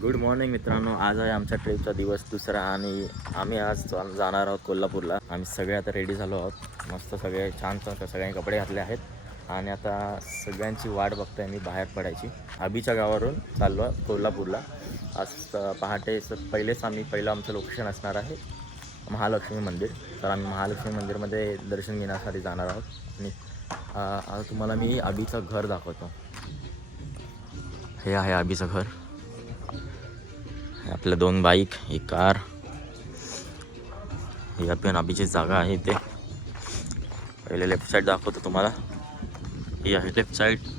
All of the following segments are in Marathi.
गुड मॉर्निंग मित्रांनो. आज आहे आमच्या ट्रिपचा दिवस दुसरा आणि आम्ही आज जाणार आहोत कोल्हापूरला. आम्ही सगळे आता रेडी झालो आहोत. मस्त सगळे छान सगळ्यांनी कपडे घातले आहेत आणि आता सगळ्यांची वाट बघतोय मी बाहेर पडायची. अभिच्या गावावरून चाललो आहे कोल्हापूरला. आज पहाटे पहिलं आमचं लोकेशन असणार आहे महालक्ष्मी मंदिर. तर आम्ही महालक्ष्मी मंदिरमध्ये दर्शन घेण्यासाठी जाणार आहोत आणि आता तुम्हाला मी अभिचं घर दाखवतो. हे आहे अभिचं घर. आपल्या 2 बाईक, एक कार. ही आपण अभिची जागा आहे इथे. पहिले लेफ्ट साईड दाखवतो तुम्हाला. ही आहे लेफ्ट साईड.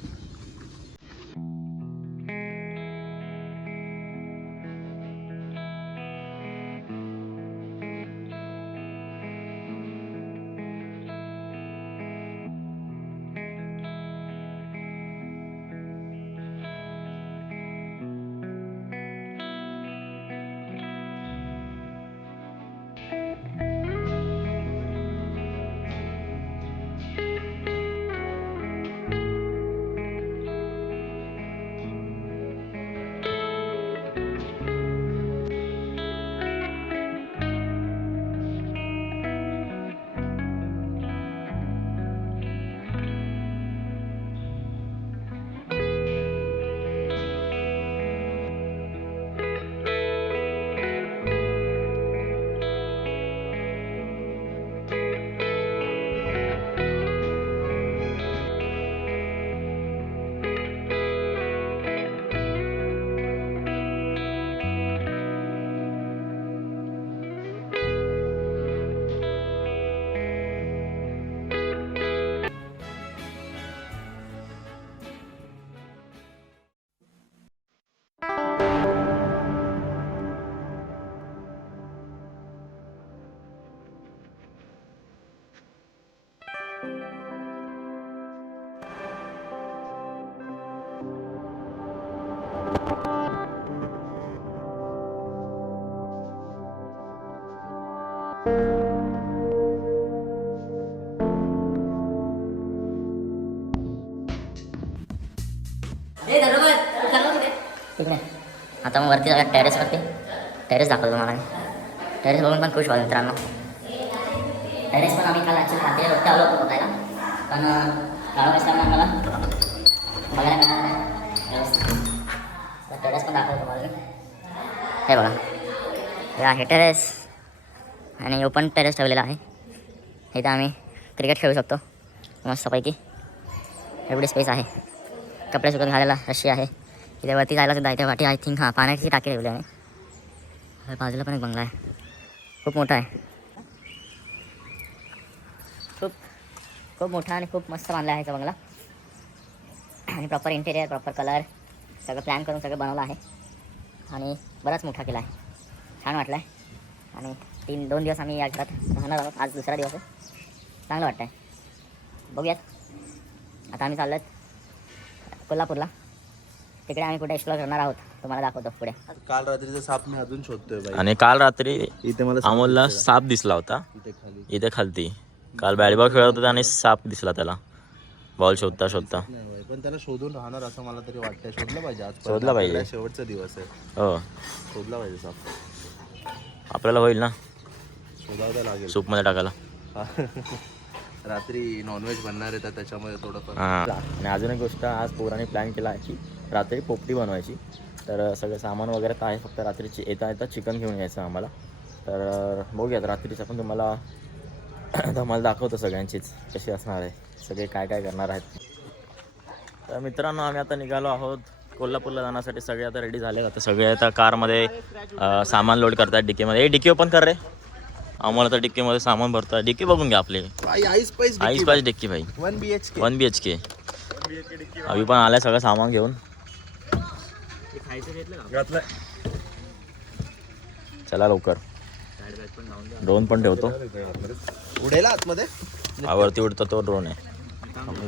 ठीक आहे. आता मग वरती जाऊया टेरेसवरती. टेरेस दाखवतो तुम्हाला. टेरेस बघून पण खुश व्हाल मित्रांनो. टेरेस पण आम्ही काल ॲक्च्युली रात्री आलो होतो बघायला, पण गाडा असल्यामुळे आम्हाला बघायला मिळालं नाही व्यवस्थित. टेरेस पण दाखवतो तुम्हाला. हे बघा, हे आहे टेरेस आणि ओपन टेरेस ठेवलेला आहे. इथे आम्ही क्रिकेट खेळू शकतो मस्तपैकी. एवढी स्पेस आहे. कपडे सुकत घालायला रशी आहे. इथे वरती जायला सुद्धा इथे वाटी आय थिंक पाण्याची टाकी ठेवली आहे. बाजूला पण एक बंगला आहे, खूप मोठा आहे. खूप मोठा आणि खूप मस्त बांधला आहे हा बंगला. आणि प्रॉपर इंटेरियर, प्रॉपर कलर सगळं प्लॅन करून सगळं बनवलं आहे आणि बराच मोठा केला आहे. छान वाटलं आहे. आणि 2 दिवस आम्ही या घरात राहणार आहोत. आज दुसरा दिवस आहे. चांगलं वाटतं आहे. बघूयात आता आम्ही चाललो आहेत कोल्हापूरला. तिकडे आम्ही कुठे एक्सप्लोर करणार आहोत, तुम्हाला दाखवतो पुढे. काल रात्रीचा साप मी अजून शोधतोय बाई. आणि काल रात्री इथे मला अमोलला साप दिसला होता इथे खालती. काल बॅटबॉल खेळत होता आणि साप दिसला त्याला बॉल शोधता शोधता. नाही बाई, पण त्याला शोधून राहणार असं मला तरी वाटतंय. शोधलं पाहिजे आज. शोधला पाहिजे. शेवटचा दिवस आहे. हो, शोधला पाहिजे साप. आपल्याला होईल ना शोधावं लागेल सूपमध्ये टाकायला. रात्री नॉनव्हेज बनणार आहे तर त्याच्यामध्ये थोडंफार. हां. आणि अजून एक गोष्ट, आज पोरांनी प्लॅन केला आहे की रात्री पोपटी बनवायची. तर सगळं सामान वगैरे तर आहे, फक्त रात्रीची येता चिकन घेऊन यायचं आम्हाला. तर बघूयात रात्रीचं पण तुम्हाला धमाल दाखवतो सगळ्यांचीच कशी असणार आहे, सगळे काय काय करणार आहेत. तर मित्रांनो, आम्ही आता निघालो आहोत कोल्हापूरला जाण्यासाठी. सगळे आता रेडी झाले. आता सगळे आता कारमध्ये सामान लोड करतात डिकीमध्ये. हे डिकी ओपन कर रे. आम्हाला तर डिक्कीमध्ये सामान भरतं. डिक्की बघून घ्या आपली. आईस पाहिजे डिक्की भाई. 1 BHK. अभी पण आलाय सगळं सामान घेऊन. चला लवकर. ड्रोन पण ठेवतो. उडेल आतमध्ये. वरती उडतो तो ड्रोन आहे.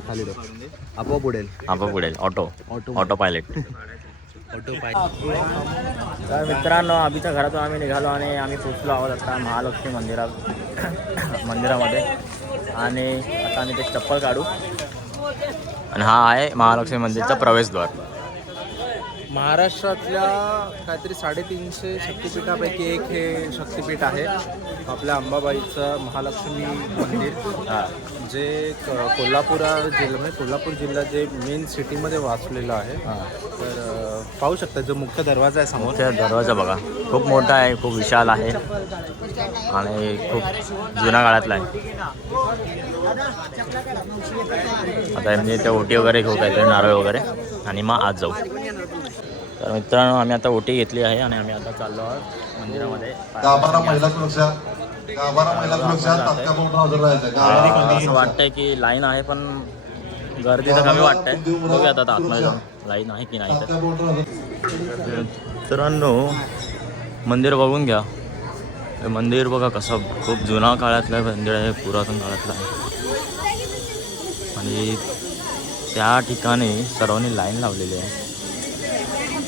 खाली आपोआप उडेल. आपोआप उडेल. Auto pilot. तर मित्रांनो, अभिच्या घरातून आम्ही निघालो आणि आम्ही पोचलो आहोत आता महालक्ष्मी मंदिरामध्ये. आणि आता आम्ही ते चप्पल काढू. आणि हा आहे महालक्ष्मी मंदिरचा प्रवेशद्वार. महाराष्ट्रातल्या काहीतरी 350 शक्तिपीठापैकी एक हे शक्तिपीठ आहे आपल्या अंबाबाईचं महालक्ष्मी मंदिर, जे कोल्हापूर जिल्हा जे मेन सिटीमध्ये वाचलेलं आहे. तर पाहू शकता जो मुख्य दरवाजा आहे समोर, मोठा दरवाजा बघा, खूप मोठा आहे, खूप विशाल आहे आणि खूप जुन्या काळातला आहे. आता म्हणजे ते ओटी वगैरे घेऊ, काहीतरी नारळ वगैरे, आणि मग आज जाऊ. तर मित्रांनो, आम्ही आता ओटी घेतली आहे आणि आम्ही आता चाललो आहोत मंदिरामध्ये. असं वाटतंय की लाईन आहे, पण गर्दी तर कमी वाटतंय. बघूया आता आतमध्ये जाऊन लाईन आहे की नाही. तर मित्रांनो, मंदिर बघून घ्या. हे मंदिर बघा कसं खूप जुना काळातलं मंदिर आहे, पुरातन काळातलं आहे. आणि त्या ठिकाणी सर्वांनी लाईन लावलेली आहे.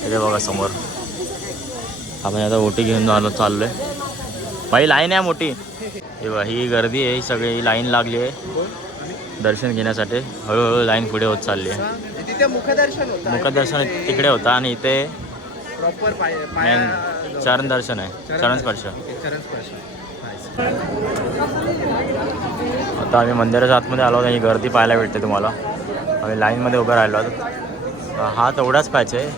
हे बघा समोर. आपण आता ओटी घेऊन चाललोय. बाई लाईन आहे मोठी. हे बघा, ही गर्दी आहे, सगळी लाईन लागली आहे दर्शन घेण्यासाठी. हळूहळू लाईन पुढे होत चालली आहे. तिथे मुखदर्शन तिकडे होतं आणि इथे प्रॉपर मेन चरण दर्शन आहे, चरण स्पर्श. आता आम्ही मंदिराच्या आतमध्ये आलो आणि गर्दी पाहायला भेटते तुम्हाला. आम्ही लाईनमध्ये उभं राहिलो आहोत. हा तेवढाच पॅच आहे.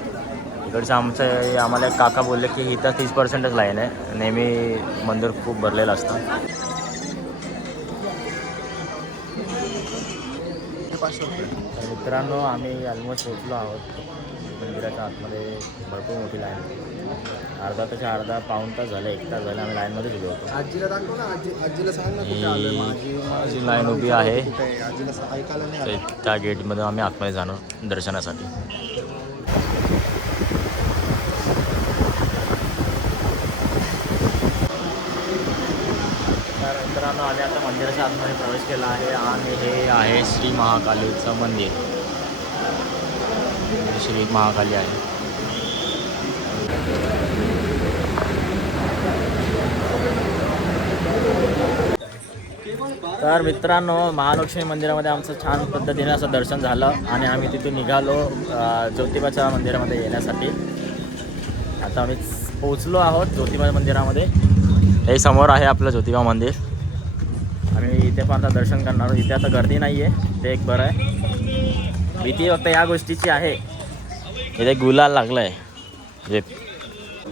इकडचं आम्हाला एक काका बोलले की इथं 30% लाईन आहे. नेहमी मंदिर खूप भरलेलं असतं. तर मित्रांनो, आम्ही ऑलमोस्ट पोचलो आहोत मंदिराच्या आतमध्ये. भरपूर मोठी लाईन होती. अर्धा पाऊण तास झालं, 1 तास झालं आम्ही लाईनमध्ये गेलो होतो. आजीला दाखव ना, आजीला सांग ना कुठे आलोय. माझी लाईन उभी आहे. आजीला ऐकायला नाही आलं. त्या गेटमध्ये आम्ही आतमध्ये जाणार दर्शनासाठी. तर मित्रांनो, आम्ही आता मंदिराच्या आतमध्ये प्रवेश केला आहे आणि हे आहे श्री महाकालीचं मंदिर. श्री महाकाली आहे. तर मित्रांनो, महालक्ष्मी मंदिरामध्ये आमचं छान पद्धतीने असं दर्शन झालं आणि आम्ही तिथून निघालो ज्योतिबाच्या मंदिरामध्ये येण्यासाठी. आता आम्ही पोचलो आहोत ज्योतिबा मंदिरामध्ये. हे समोर आहे आपलं ज्योतिबा मंदिर. आम्ही इथे पण आता दर्शन करणार आहोत. इथे आता गर्दी नाही आहे, ते एक बरं आहे. भीती फक्त या गोष्टीची आहे, इथे गुलाल लागलं आहे. जे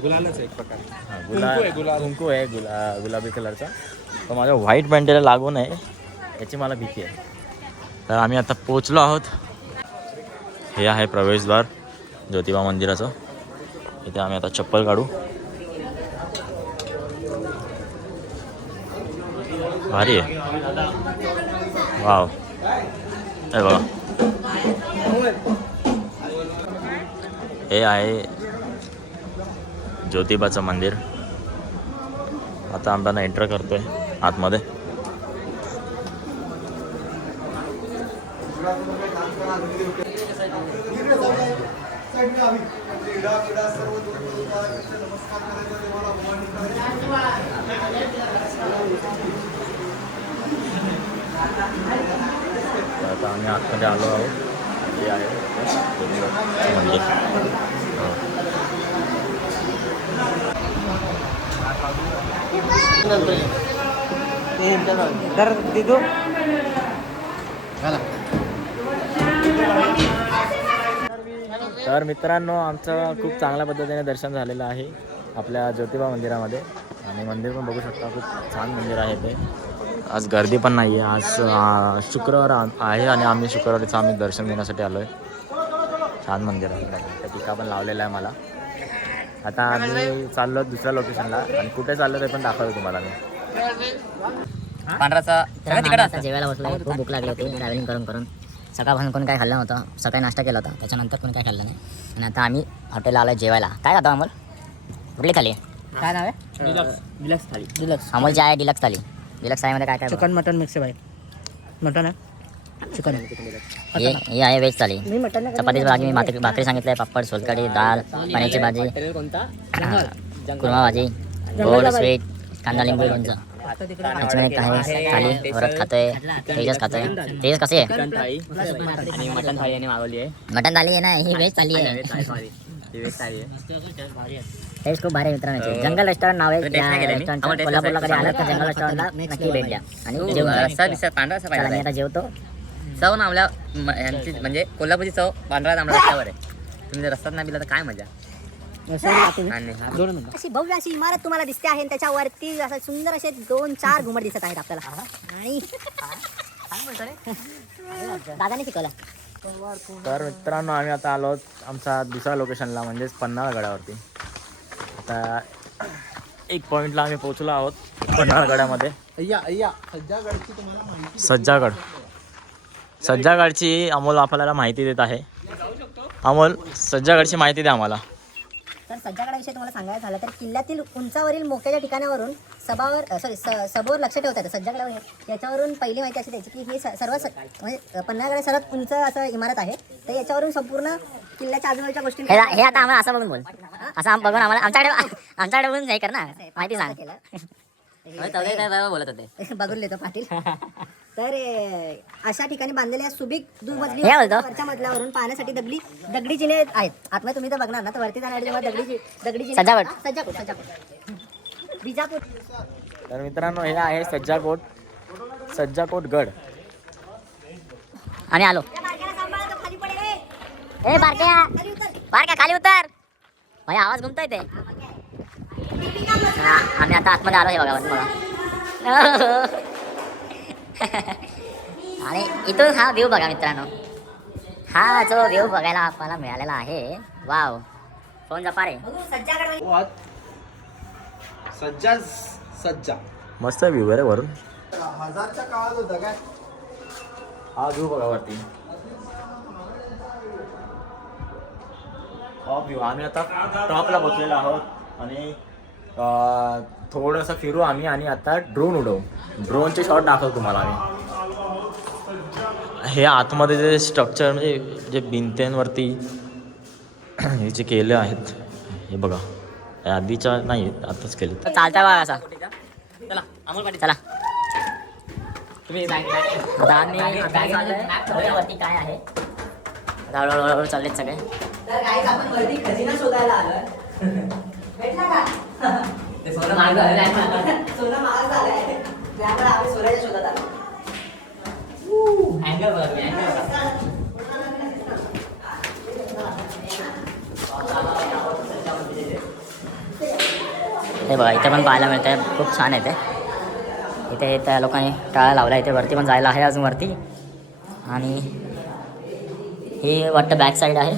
गुलालच एक प्रकार कुंकू आहे गुलाबी कलरचा. तर माझ्या व्हाईट पॅन्टीला लागू नये याची मला भीती आहे. तर आम्ही आता पोचलो आहोत. हे आहे प्रवेशद्वार ज्योतिबा मंदिराचं. इथे आम्ही आता चप्पल काढू. भारी आहे. वाव, हे बघा, हे आहे ज्योतिबाचं मंदिर. आता आपण एंटर करतोय आतमध्ये. आता आम्ही आतमध्ये आलो आहोत. हे आहे ज्योतिबाचं मंदिर. तर मित्रांनो, आमचं खूप चांगल्या पद्धतीने दर्शन झालेलं आहे आपल्या ज्योतिबा मंदिरामध्ये. आणि मंदिर पण बघू शकता, खूप छान मंदिर आहे ते. आज गर्दी पण नाही आहे. आज शुक्रवार आहे आणि आम्ही शुक्रवारीचं आम्ही दर्शन घेण्यासाठी आलो आहे. छान मंदिर आहे. त्या टीका पण लावलेला आहे मला. आता आम्ही चाललो दुसऱ्या लोकेशनला आणि कुठे चाललो ते पण दाखवतो तुम्हाला मी. पांढराचा जेवायला बसलो. खूप भूक लागली होती ट्रॅव्हलिंग करून. सकाळपासून कोणी काय खाल्लं नव्हतं. सकाळी नाश्ता केला होता, त्याच्यानंतर कोणी काय खाल्लं नाही. आणि आता आम्ही हॉटेलला आलो जेवायला. काय खातो अमोल? कुठली थाली? काय नाव आहे? डिलक्स थाली. अमोलची आहे डिलक्स थाली. डिलक्स थालीमध्ये काय काय? चिकन मटन मिक्स आहे भाई. मटन आहे, चिकन आहे. ही आहे व्हेज थाली. चपातीची भाजी, मी भाकरी सांगितलं आहे, पापड, सोलकढी, डाळ, पनीरची भाजी, कुर्मा भाजी, गोड, स्वीट, कांदा, लिंबू, लोणचं. त्याच्यामध्ये आहे थाली. वरच खातोय, तेजस खातोय. तेजस कसे आहे? आणि मटन थाळी आणि मागवली आहे. मटन थाली आहे ना, ही व्हेज थाली आहे. टेस्ट खूप भारी आहे मित्रांनो. जंगल रेस्टॉरंट नाव आहे टेस्ट नाही केलं मी. रेस्टॉरंटचं. आम्हाला टेस्ट कोल्हापूरला कधी करायचं. आलात तर जंगल रेस्टॉरंटला नक्की भेट द्या आणि जेवून जा. रस्सा दिसत पांढरा असा चला मी पाहिजे आता जेवतो. चव ना आपल्या यांची म्हणजे कोल्हापूरची चव पांढरा तांबडा रस्त्यावर आहे. तुम्ही जर रस्त्यात नाही पिला तर काय मजा. आणि अशी भव्य अशी इमारत तुम्हाला दिसते आहे आणि त्याच्यावरती असं सुंदर असे 2-4 घुमट दिसत आहेत आपल्याला. आणि दादाने शिकवलं. तर मित्रांनो आम्ही आता आलो आहोत आमचा दुसऱ्या लोकेशनला म्हणजेच पन्हाळगडावरती. आता एक पॉईंटला आम्ही पोहोचलो आहोत पन्हाळगडामध्ये. सज्जागडची तुम्हाला माहिती सज्जागडची अमोल आपल्याला माहिती देत आहे. अमोल सज्जागडची माहिती द्या आम्हाला. तर सज्जागडाविषयी तुम्हाला सांगायचं झालं तर किल्ल्यातील उंचावरील मोक्याच्या ठिकाणावरून सभोवर लक्ष ठेवतात. सज्जागडावर याच्यावरून पहिली माहिती अशी द्यायची की ही म्हणजे पन्हाळगड सर्वात उंच असं इमारत आहे. तर याच्यावरून संपूर्ण किल्ल्याच्या आजूबाजूच्या गोष्टी हे आता आम्हाला असं बघून बोल. असं बघून आम्हाला आमच्याकडे बघून हे कर ना. माहिती सांग. बोलत होते बघून येतो पाटील. तर अशा ठिकाणी बांधलेल्या सुबीक दुमजली हे बोलतो. वरच्या मजल्यावरून पाहण्यासाठी दगडी जिने आहेत. आतमध्ये तुम्ही तर बघणार ना, तर वरती जाण्यासाठी जेव्हा दगडी जिने सज्जाकोट. सज्जाकोट बिजापूर. तर मित्रांनो हे आहे सज्जाकोट गड. आणि आलो. खाली पडे रे. ए बारक्या खाली उतर. बारक्या खाली उतर. भाई आवाज घुमतोय ते. आम्ही आता आतमध्ये आलो. हे बघा बघा. आणि इथून हा व्ह्यू बघा मित्रांनो. हा जो व्ह्यू बघायला आपल्याला मिळालेला आहे. वाव. फोन जपा रे. सज्जागड सज्जा मस्त व्ह्यू आहे रे वरून. 1000च्या काळात होता काय. हा व्ह्यू बघा वरती. Top view. आम्ही आता टॉपला बसलेलो आहोत आणि थोडंसं फिरू आम्ही आणि आता ड्रोन उडवू. ड्रोनचे शॉट दाखवतो तुम्हाला आम्ही. हे आतमध्ये जे स्ट्रक्चर म्हणजे जे भिंत्यांवरती हे जे केले आहेत हे बघा. हे आधीच्या नाही आताच केले. चालता बघा असा. चला अमोल पाटील चला. तुम्ही आता आम्ही बघूया वरती काय आहे. आता हळूहळू चाललेत सगळे. तर गाईज आपण वरती खजिना शोधायला आलोय. भेटला का? सोनं महाग झालंय. त्यामुळे आम्ही सोन्याच्या शोधात आलो. हे बघा इथे पण पाहायला मिळतंय. खूप छान आहे ते. इथे त्या लोकांनी टाळा लावला. इथे वरती पण जायला आहे अजून वरती. आणि ही वाटतं बॅक साईड आहे.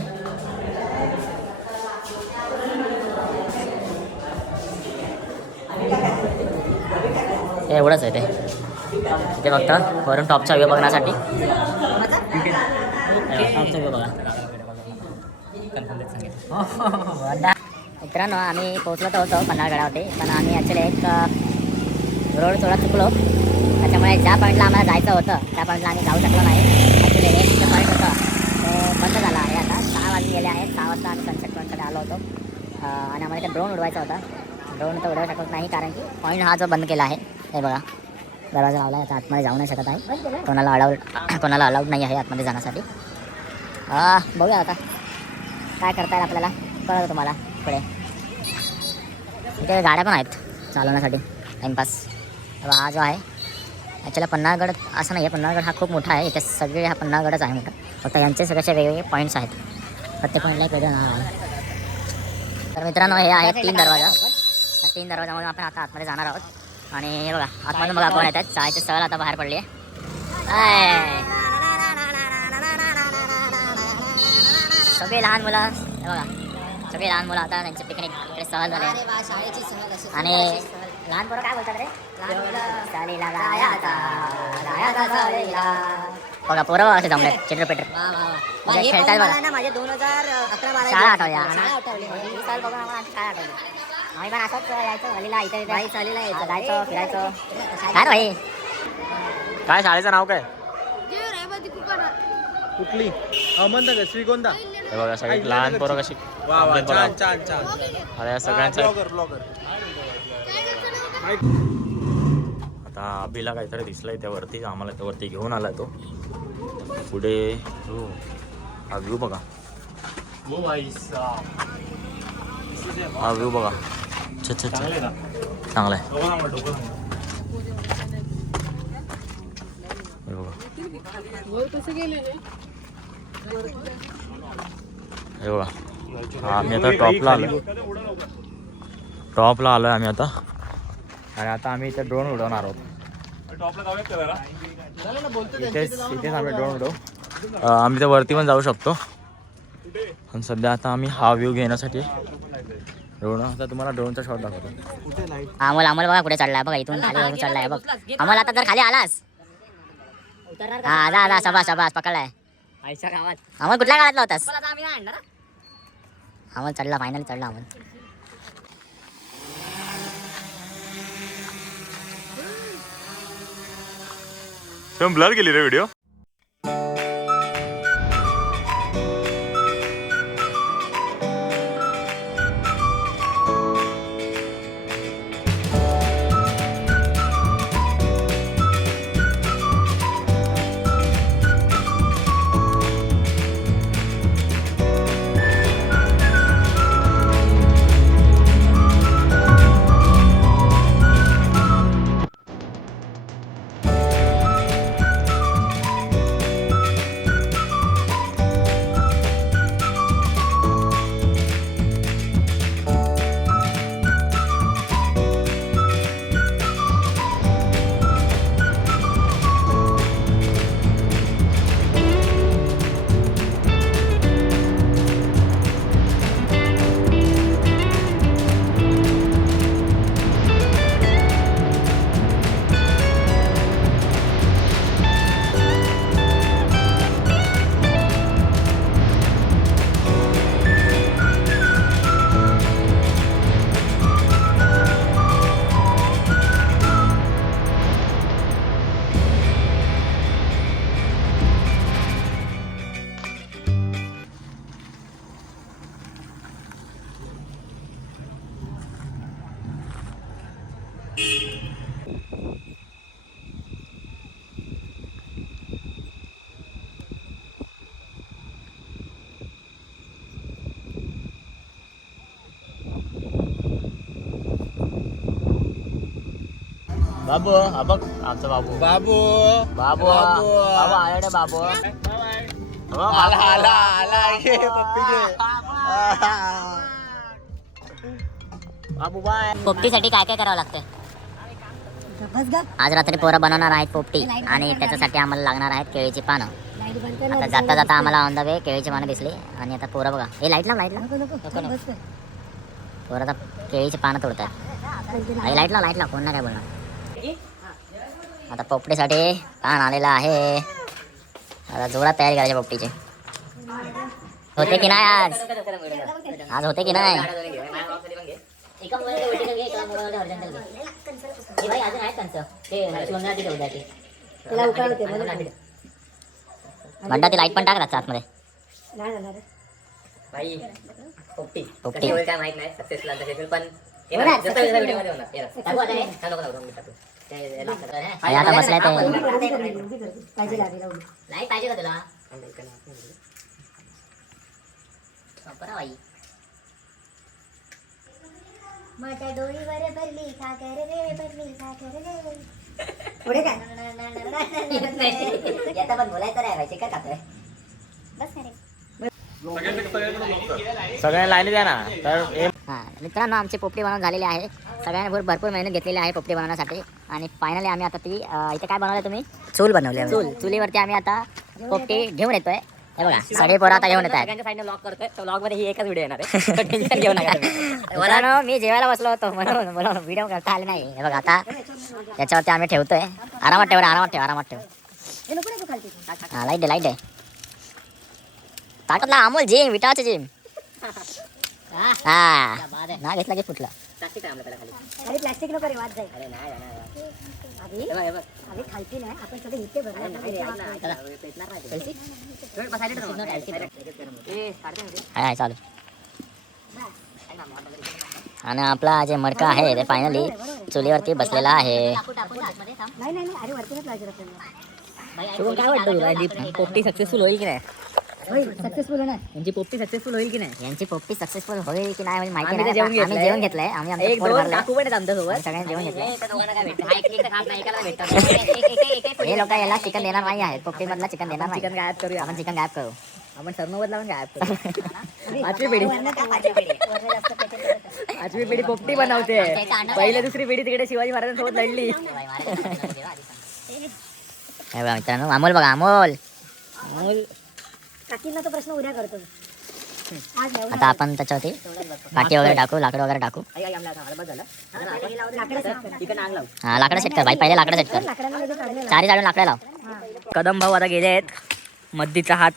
हे एवढंच आहे ते. इथे फक्त वरून टॉपचा व्ह्यू बघण्यासाठी. टॉपचा व्ह्यू बघा. मित्रांनो आम्ही पोहोचलो तर होतो पन्हाळगडावरती. पण आम्ही ॲक्च्युली एक रोड थोडा चुकलो. त्याच्यामुळे ज्या पॉईंटला आम्हाला जायचं होतं त्या पॉईंटला आम्ही जाऊ शकलो नाही. ॲक्च्युली एक जो पॉईंट होता तो बंद झाला आहे आता. 6 वाजून गेले आहेत. 6 वाजता आम्ही सनसेट पॉईंटकडे आलो होतो. आणि आम्हाला ते ड्रोन उडवायचा होता. ड्रोन तर उडवू शकत नाही कारण की पॉईंट हा जो बंद केला आहे. हे बघा दरवाजा लावला आहे. आता आतमध्ये जाऊ नाही शकत आहे. कोणाला अलाउड नाही आहे आतमध्ये जाण्यासाठी. बघूया आता काय करता येईल आपल्याला. कळलं तुम्हाला पुढे. इथे गाड्या पण आहेत चालवण्यासाठी टाईमपास. हा जो आहे ॲक्च्युली पन्हाळगड असं नाही आहे. पन्हाळगड हा खूप मोठा आहे. इथे सगळे हा पन्हाळगडच आहे मोठा. फक्त यांचे सगळ्याचे वेगवेगळे पॉईंट्स आहेत. प्रत्येक पॉईंटला एक वेगळं नाव आहे. तर मित्रांनो हे आहे 3 दरवाजा. त्या 3 दरवाजामधून आपण आता आतमध्ये जाणार आहोत. आणि हे बघा आतमधून बघा कोण येतात. शाळेची सहल आता बाहेर पडली आहे. सगळे लहान मुलं हे बघा. सगळे लहान मुलं आता त्यांची पिकनिक इकडे सहल झाले. आणि लहान पोरं काय बोलतात रे. बघा पोरं असे जमले चित्रपेटर खेळतात बघा. माझे 2011-12 शाळा आठवल्या. ही सहल बघून आम्हाला आमची शाळा आठवली. आम्ही पण असंच यायचो हल्लीला इथे जायचो फिरायचो. काय भाई काय शाळेचं नाव काय. कुठली अहमदनगर श्रीगोंदा. हे बघा सगळे लहान पोरं कशी. वा वा बघा. छान. आता या सगळ्यांचा ब्लॉगर. आता अभिला काहीतरी दिसलंय त्यावरती. आम्हाला त्यावरती घेऊन आला तो पुढे. हा व्ह्यू बघा हा व्ह्यू बघा. चांगला आहे. हे बघा. हे बघा. हा आम्ही आता टॉपला आलोय आम्ही आता. आणि आता आम्ही इथे ड्रोन उडवणार आहोत. इथेच आम्ही ड्रोन उडवू. आम्ही त्या वरती पण जाऊ शकतो. पण सध्या आता आम्ही हा व्ह्यू घेण्यासाठी ड्रोन. आता तुम्हाला ड्रोनचा शॉट दाखवतो. अमोल बघा कुठे चढलाय बघा. इथून खाली वरून चढलाय बघ. अमोल आता जर खाली आलास हा जा शाबास पकडलाय. अमोल कुठल्या गावातला होतास? अमोल चढला, फायनली चढला अमोल. ब्लर केली रे व्हिडिओ. बाबू हा बघ आमचा बाबू. बाबू आले बाबू. बाबू बाय. पोपटीसाठी काय काय करावं लागतं? आज रात्री पोरं बनवणार आहेत पोपटी आणि त्याच्यासाठी आम्हाला लागणार आहेत केळीची पानं. आता जाता जाता आम्हाला ऑन द वे केळीची पानं दिसली आणि आता पोरं बघा. हे लाईट लाव. पोरं आता केळीची पानं तोडतात. लाईट लाव कोण ना काय बोलणार. आता पोपटीसाठी पान आलेला आहे. आता जोरात तयारी करायची पोपटीची. होते की नाही आज होते की नाही? म्हणता ती लाईट पण टाक राहतात आतमध्ये. पोपटी आता बसलाय ते. लाईट पाहिजे का तुला? माझ्या डोळीवर भरली साखर रे, भरली साखर रे. पुढे काय आता पण बोलायचं नाही व्हायचे काय खातोय. बस रे. सगळ्यांना लाईन द्या ना. तर मित्रांनो आमची पोपटी बनवून झालेली आहे. सगळ्यांनी भरपूर मेहनत घेतलेली आहे पोपटी बनवण्यासाठी. आणि फायनली आम्ही आता ती इथे काय बनवलं तुम्ही? चूल बनवली. चुलीवरती आम्ही आता पोपटी घेऊन येतोय. हे बघा सगळे पोरं आता घेऊन येत आहेत. ब्लॉग करतोय तर ब्लॉग मध्ये ही एकच व्हिडिओ येणार आहे. टेन्शन घेऊ नका. मी जेवायला बसलो होतो म्हणून व्हिडिओ करता आले नाही. हे बघा आता याच्यावरती आम्ही ठेवतोय. आरामात ठेव. हा लाईट आहे. ताकदला अमोल जिम विटाचं जिम. हा ना घेतला की फुटला. अरे प्लास्टिक नको रे, वाद जाईल. अरे खालती नाही आपण सगळे इथे हाय चालू. आणि आपला जे मडका आहे ते फायनली चुलीवरती बसलेला आहे. नाही अरे वरतीच लावायचं आपल्याला. काय वाटतं तुला पोपटी सक्सेसफुल होईल की नाही? सक्सेसफुल होणार. यांची पोपटी सक्सेसफुल होईल की नाही? यांची पोपटी सक्सेसफुल होईल की नाही म्हणजे माहिती आम्ही नाही. तर जेवण आम्ही घेतलंय. जेवण घेतलंय. आम्ही आमचं एक पोट दोन भरलंय. काकू पण आहेत आमच्यासोबत. सगळ्यांनी जेवण घेतलंय. चिकन हे लोक याला चिकन देणार नाही आहेत. पोपटी मधला चिकन देणार नाही. गायब करूया. आपण चिकन गायब करू. आपण सरनोबत लावून गायब करू. पाचवी पिढी पाचवी पिढी पोपटी बनवते. पहिले दुसरी पिढी तिकडे शिवाजी महाराजांसोबत लढली. हे बघा मित्रांनो, अमोल बघा, अमोल. काकींना तो प्रश्न उद्या करतो. आज नाही, उद्या. आता आपण त्याच्यावरती काठी वगैरे टाकू, लाकडं वगैरे टाकू. चिकन आग लावू. हा, लाकडं सेट कर भाई, पहिले लाकडं सेट कर. लाकडांना लगेच काढलं. चारी जाळून लाकडं लाव. कदम भाऊ आता गेले आहेत. मद्दीचा हात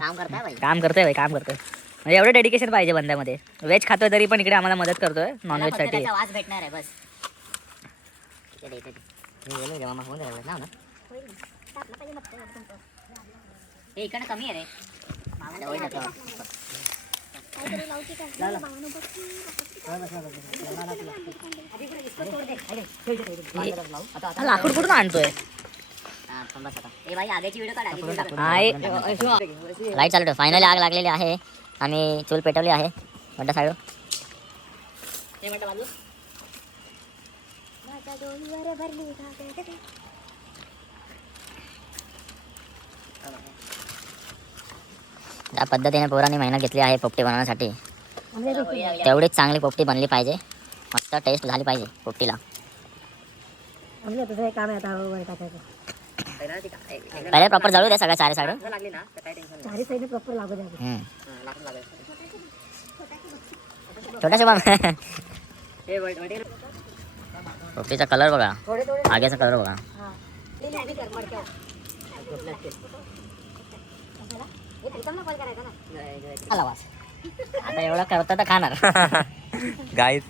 काम करतोय भाई, काम करतोय. म्हणजे एवढं डेडिकेशन पाहिजे बंद्यामध्ये. व्हेज खातोय तरी पण इकडे आम्हाला मदत करतोय नॉनव्हेज साठी. वास भेटणार आहे बस. इकडे कमी आहे रे. लाकूड कुठून आणतोय? लाईट चालू ठेव. फायनली आग लागलेली आहे. आम्ही चूल पेटवली आहे. मोठा साईड त्या पद्धतीने पोरांनी मेहनत घेतली आहे पोपटी बनवण्यासाठी. तेवढीच चांगली पोपटी बनली पाहिजे. मस्त टेस्ट झाली पाहिजे पोपटीला. आम्ही तुझं हे काम आहे आता वर टाकायचं. पहिले प्रॉपर जळू दे सगळ्या चारी साईड. चारी साईडने प्रॉपर लागू द्या. छोटा शुभम. पोपटीचा कलर बघा, आगेचा कलर बघा. आला वास. आता एवढा करता तर खाणार. गाईज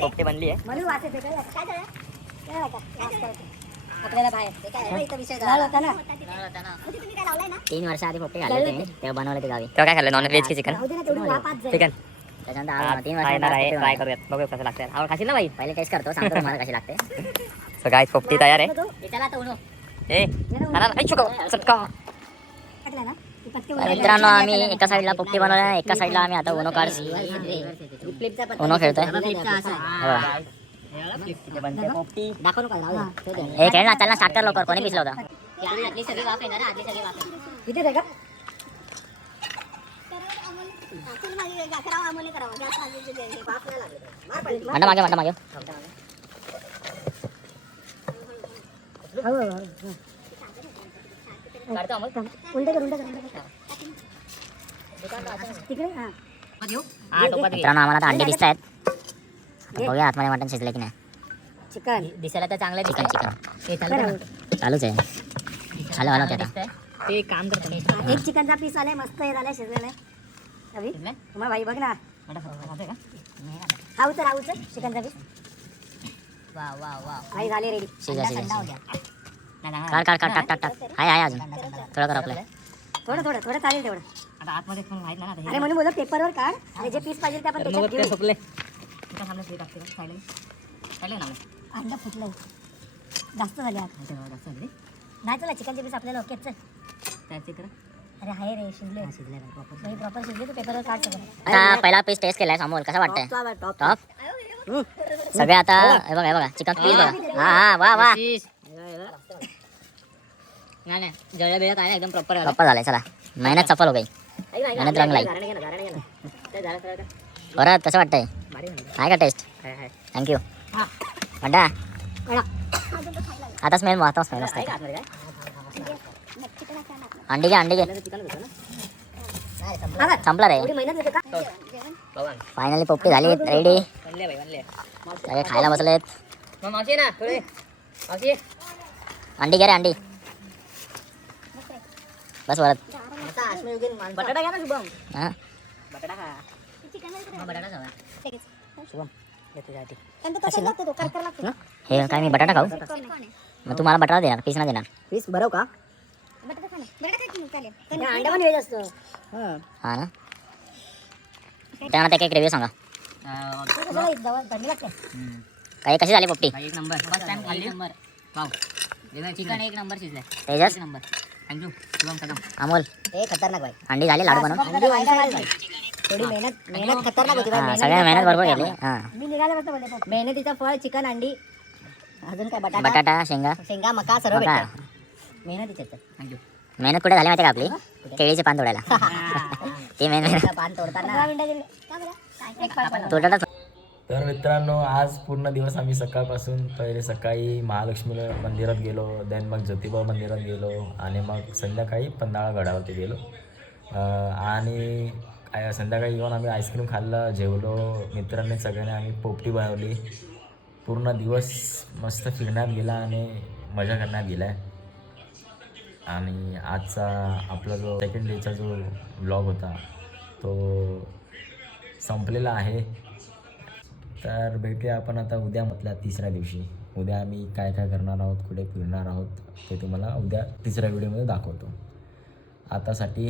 पोपटी बनली आहे. म्हणून वास येते काय? काय झालं? काय वाटतं? वास करतो. आपल्याला बाहेर ते काय इथं विषय झाला होता ना. 3 वर्ष आधी पोपटी घालले होते तेव्हा बनवले ते गावी. तेव्हा काय खाल्लं? नॉन व्हेज की चिकन? राहू दे ना तेवढी वाफ आत जाईल. चिकन त्याच्यानंतर 3 वर्ष ट्राय करूयात, बघूया कसं लागतं. आवड खाशील ना बाई? पहिले टेस्ट करतो, सांगतो तुम्हाला कशी लागते. सो गाईज पोपटी तयार आहे. चला आता उनो. ए सटका. टाकलं ना? ती पटके तर मित्रांनो, आम्ही एका साईडला पोपटी बनवल्या, एका साईडला आम्ही आता उनो कार्ड उनो खेळतोय. पोपटी दाखव नका राहू दे. हे खेळ ना, चल ना, स्टार्ट कर लवकर. कोणी पिसलं होतं? इथेच आहे का? मांडा मागे, मांडा मागे. हो, हो, हो. उलटं कर, उलटं कर, उलटं कर. तिकडे हा. मित्रांनो, आम्हाला आता अंडी दिसत आहेत. बघूया आतमध्ये मटण शिजले की नाही. चिकन दिसायला तर चांगलं चिकन चिकन बरं. चालूच आहे. हॅलो हॅलो ते आता. ते काम करतो. एक चिकनचा पीस आलाय, मस्त हे झालाय, शिजलेलं आहे. रवी, मग बाई बघ ना. राहूच राहूच चिकनचा पीस. काही झाले रेडी. शिजा शिजा काढ काढ काढ टाक टाक टाक. हाय हाय अजून थोडं कर आपल्याला. थोडं थोडं थोडं चालेल तेवढं. आता आतमध्ये पण माहित नाही ना. अरे म्हणून बोलतो पेपरवर काढ आणि जे पीस पाहिजे ते आपण त्याच्यात घेऊ. संपले. अंडा फुटलंय, जास्त झाले आता. नाही चला चिकनचे पीस आपल्याला ओकेच. अरे हाय रे, शिजले प्रॉपर शिजले. तू पेपरवर काढ सगळं. आता पहिला पीस टेस्ट केलाय अमोल, कसा वाटतंय? टॉप. सगळे आता हे बघा चिकन पीस बघा. हा हा वा वा नाही जळ्या बिळ्या काय नाही, एकदम प्रॉपर प्रॉपर झालाय. चला, मेहनत सफल हो गई. मेहनत रंग लाई. परत कसं वाटतंय? आहे का टेस्ट? थँक्यू. अंडा आता स्मेल मस्त आहे. अंडी घे, अंडी घे. संपला रे. एवढी मेहनत घेते का? फायनली पोपटी झाली रेडी. बनले. सगळे खायला बसलेत. मग मावशी ना थोडे मावशी अंडी घे रे, अंडी बस वरत. बटाटा घ्या ना शुभम. हा बटाटा खा. बटाटा शुभम घे तुझ्यासाठी. हे काय मी बटाटा खाऊ? मग तू मला बटाटा देणार, पीस नाही देणार. पीस भरव का? अंडा पण वेज असतो. हा ना. त्यानंतर एक रिव्ह्यू सांगा. थंडी लागते. काही कशी झाली पोपटी? एक नंबर. फर्स्ट टाइम खाल्ली. वाव. चिकन एक नंबर शिजलाय. तेजस नंबर. थँक्यू शुभम कदम. अमोल ए खतरनाक बाई. अंडी झाले लाडू बनवून. अंडी व्हायला पाहिजे बाई. थोडी मेहनत खतरनाक होती बाई. हा, मेहनत सगळ्या मेहनत भरपूर फळ केली. हा मी निघाले मस्त बोलले मेहनतीचं फळ चिकन अंडी अजून काय बटाटा बटाटा शेंगा शेंगा मका सर्व मका. भेटतं मेहनतीचे थँक्यू. मेहनत कुठे झाली माहिती का आपली केळीचे पान तोडायला ते मेन पान तोडताना तोडतात. तर मित्रांनो आज पूर्ण दिवस आम्ही सकाळपासून पहिले सकाळी महालक्ष्मी मंदिरात गेलो, देन मग ज्योतिबा मंदिरात गेलो आणि मग संध्याकाळी पन्हाळा गडावरती गेलो. आणि संध्याकाळी येऊन आम्ही आईस्क्रीम खाल्लं, जेवलो, मित्रांनी सगळ्यांनी आम्ही पोपटी बनवली. पूर्ण दिवस मस्त फिरण्यात गेला आणि मजा करण्यात गेला आहे. आणि आजचा आपला जो सेकंड डेचा जो व्लॉग होता तो संपलेला आहे. तर भेटूया आपण आता उद्या म्हटल्या तिसऱ्या दिवशी. उद्या आम्ही काय काय करणार आहोत, कुठे फिरणार आहोत ते तुम्हाला उद्या तिसऱ्या व्हिडिओमध्ये दाखवतो. आतासाठी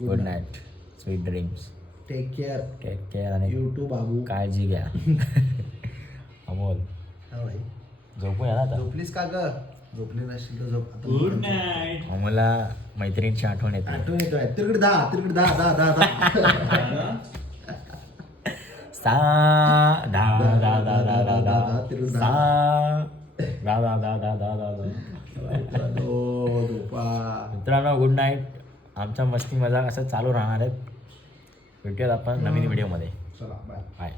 good night, sweet dreams, take care आणि यूट्यूब बाबू. काळजी घ्या. अमोल झोपूया ना आता. झोपलीस का ग? झोपली नसशील तर झोप. Good night. अमोलला मैत्रिणीची आठवण येते. आठवण येतोय. तिकडे दहा सा दा दा दा दा दा दा सा दा दा दा दा दा दा दा. मित्रांनो गुड नाईट. आमच्या मस्ती मजाक असं चालू राहणार आहेत. भेटूयात आपण नवीन व्हिडिओमध्ये. चला बाय. बाय.